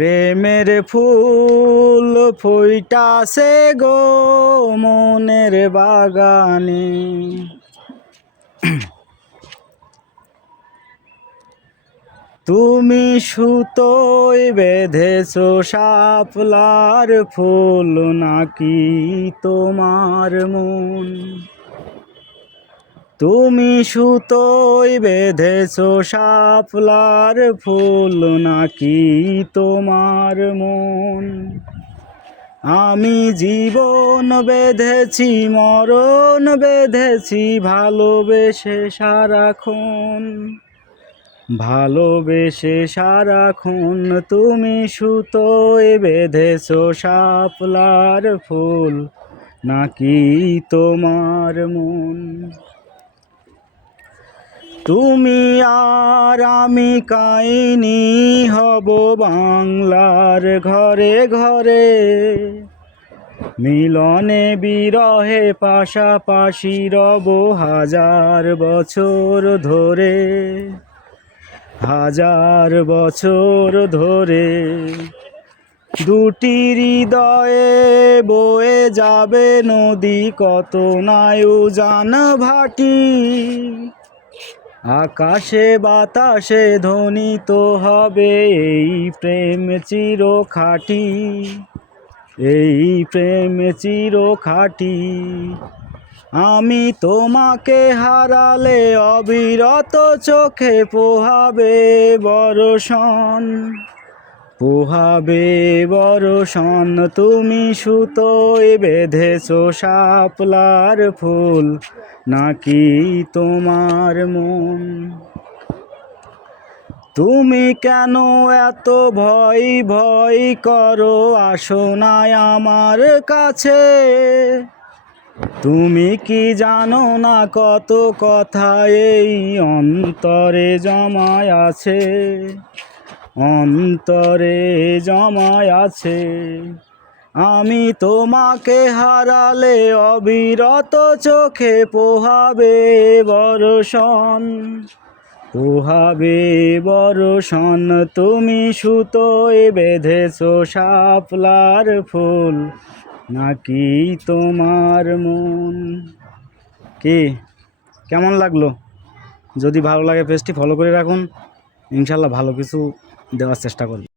প্রেমের ফুল ফুইটাছে গো মনের বাগানে। তুমি সুতোয় বেঁধেছো শাপলার ফুল নাকি তোমার মন? তুমি সুতোয় বেঁধেছো শাপলার ফুল নাকি তোমার মন? আমি জীবন বেঁধেছি মরণ বেঁধেছি ভালোবেসে সারাক্ষণ, ভালোবেসে সারাক্ষণ। তুমি সুতোয় বেঁধেছো শাপলার ফুল নাকি তোমার মন? তুমি আর আমি কাইনি হব বাংলার ঘরে ঘরে, মিলনে বিরহে পাশাপাশি রব হাজার বছর ধরে, হাজার বছর ধরে। দুটি হৃদয়ে বয়ে যাবে নদী কত নায়ু জান ভাটি, আকাশে বাতাসে ধ্বনিত হবে এই প্রেম চির খাঁটি, এই প্রেম চির খাঁটি। আমি তোমাকে হারালে অবিরত চোখে পোহাবে বর্ষণ, পোহাবে বর্ষণ। তুমি সুতোয় বেঁধেছো শাপলার ফুল নাকি তোমার মন? তুমি কেন এত ভয় ভয় করো আসো না আমার কাছে? তুমি কি জানো না কত কথা এই অন্তরে জমায় আছে, অন্তরে জমায় আছে। আমি তোমাকে হারালে অবিরত চোখে পোহাবে বর্ষণ, পোহাবে বর্ষণ। তুমি সুতোয় বেঁধেছো শাপলার ফুল নাকি তোমার মন? কি কেমন লাগলো? যদি ভালো লাগে পেজটি ফলো করে রাখুন, ইনশাল্লাহ ভালো কিছু দেওয়ার চেষ্টা করব।